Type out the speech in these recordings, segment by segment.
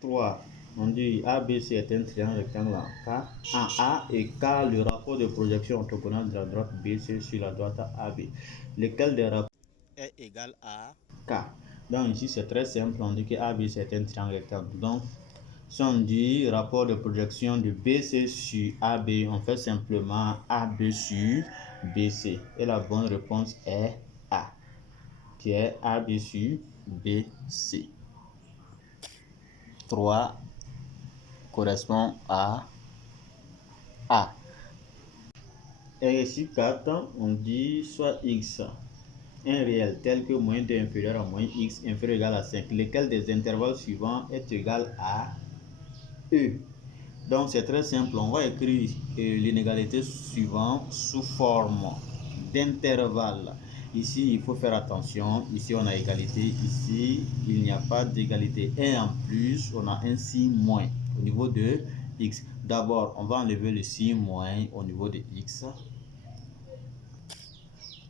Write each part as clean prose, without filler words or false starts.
3. On dit ABC est un triangle rectangle en K. En A et K, le rapport de projection orthogonale de la droite BC sur la droite AB. Lequel des rapports est égal à K? Donc ici c'est très simple, on dit que ABC est un triangle rectangle. Donc si on dit rapport de projection de BC sur AB, on fait simplement AB sur BC. Et la bonne réponse est A, qui est AB sur BC. 3 correspond à A. Exercice 4, on dit soit X, un réel tel que moins 2 inférieur à moins X inférieur ou égal à 5. Lequel des intervalles suivants est égal à E? Donc c'est très simple, on va écrire l'inégalité suivante sous forme d'intervalle. Ici, il faut faire attention, ici on a égalité, ici il n'y a pas d'égalité. Et en plus, on a un signe moins au niveau de X. D'abord, on va enlever le signe moins au niveau de X.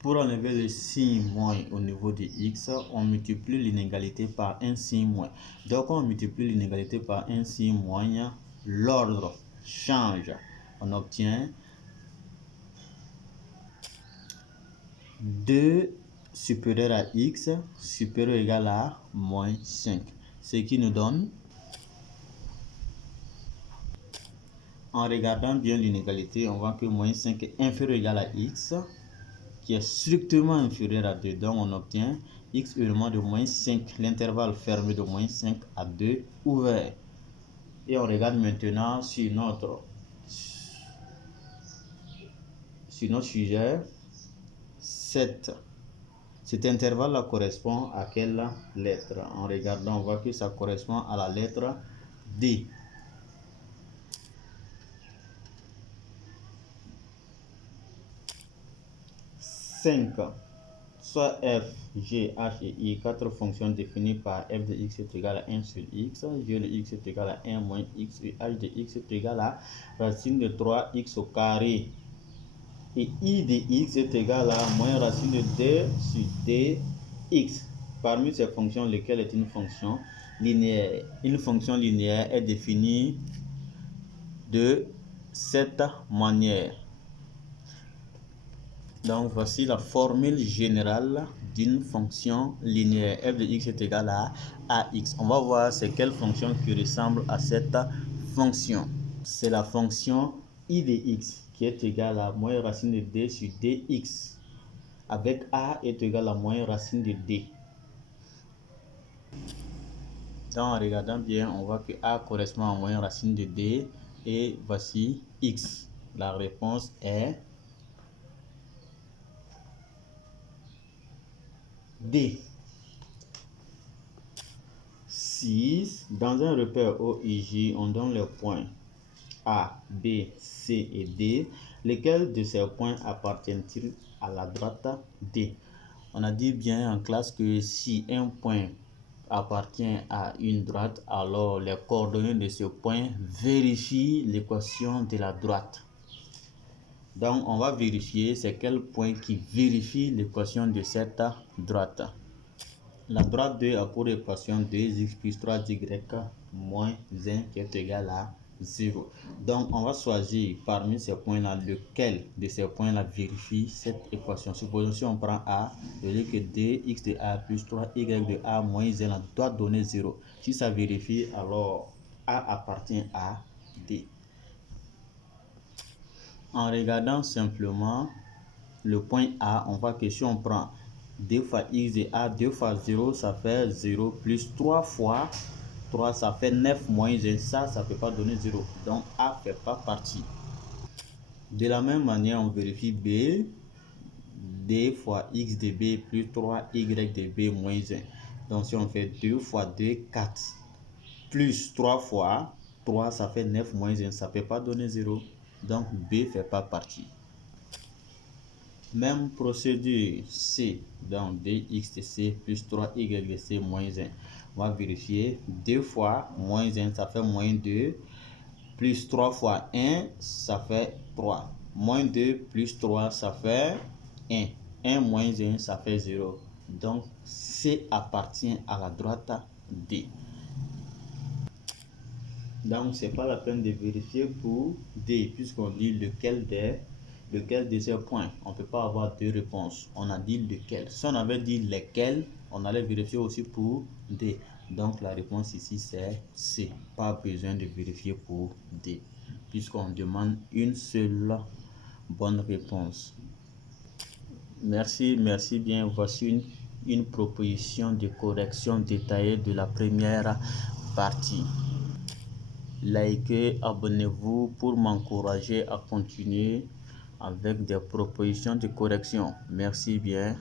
Pour enlever le signe moins au niveau de X, on multiplie l'inégalité par un signe moins. Donc on multiplie l'inégalité par un signe moins, l'ordre change. On obtient 2 supérieur à X supérieur ou égal à moins 5. Ce qui nous donne, en regardant bien l'inégalité, on voit que moins 5 est inférieur ou égal à X, qui est strictement inférieur à 2. Donc on obtient X élément de moins 5, l'intervalle fermé de moins 5 à 2 ouvert. Et on regarde maintenant sur notre sujet. Cet intervalle-là correspond à quelle lettre? En regardant, on voit que ça correspond à la lettre D. Soit f, g, h et i, 4 fonctions définies par f de x est égal à 1 sur x, g de x est égal à 1 moins x et h de x est égal à racine de 3x au carré. Et i de x est égal à moins racine de 2 sur dx. Parmi ces fonctions, lesquelles est une fonction linéaire? Une fonction linéaire est définie de cette manière. Donc voici la formule générale d'une fonction linéaire. F de x est égal à ax. On va voir c'est quelle fonction qui ressemble à cette fonction. C'est la fonction i de x qui est égale à moins racine de d sur dx. Avec a est égal à moins racine de d. Donc en regardant bien, on voit que a correspond à moins racine de d. Et voici x. La réponse est D. 6. Dans un repère OIJ, on donne les points A, B, C et D. Lesquels de ces points appartiennent-ils à la droite D? On a dit bien en classe que si un point appartient à une droite, alors les coordonnées de ce point vérifient l'équation de la droite. Donc on va vérifier c'est quel point qui vérifie l'équation de cette droite. La droite 2 a pour équation 2x plus 3y moins 1 qui est égal à 0. Donc, on va choisir parmi ces points-là lequel de ces points-là vérifie cette équation. Supposons si on prend A, je dis que dx de A plus 3y de A moins 1 doit donner 0. Si ça vérifie, alors A appartient à D. En regardant simplement le point A, on voit que si on prend 2 fois x de A, 2 fois 0, ça fait 0, plus 3 fois 3, ça fait 9 moins 1, ça ne peut pas donner 0. Donc A ne fait pas partie. De la même manière, on vérifie B, 2 fois x de B plus 3y de B moins 1. Donc si on fait 2 fois 2, 4, plus 3 fois 3, ça fait 9 moins 1, ça ne peut pas donner 0. Donc B ne fait pas partie. Même procédure C, donc dx de C plus 3y de C moins 1. On va vérifier 2 fois moins 1, ça fait moins 2. Plus 3 fois 1, ça fait 3. Moins 2 plus 3, ça fait 1. 1 moins 1, ça fait 0. Donc C appartient à la droite D. Donc, c'est pas la peine de vérifier pour D, puisqu'on dit lequel de ces points. On ne peut pas avoir deux réponses. On a dit lequel. Si on avait dit lesquels, on allait vérifier aussi pour D. Donc, la réponse ici, c'est C. Pas besoin de vérifier pour D, puisqu'on demande une seule bonne réponse. Merci bien. Voici une proposition de correction détaillée de la première partie. Likez, abonnez-vous pour m'encourager à continuer avec des propositions de correction. Merci bien.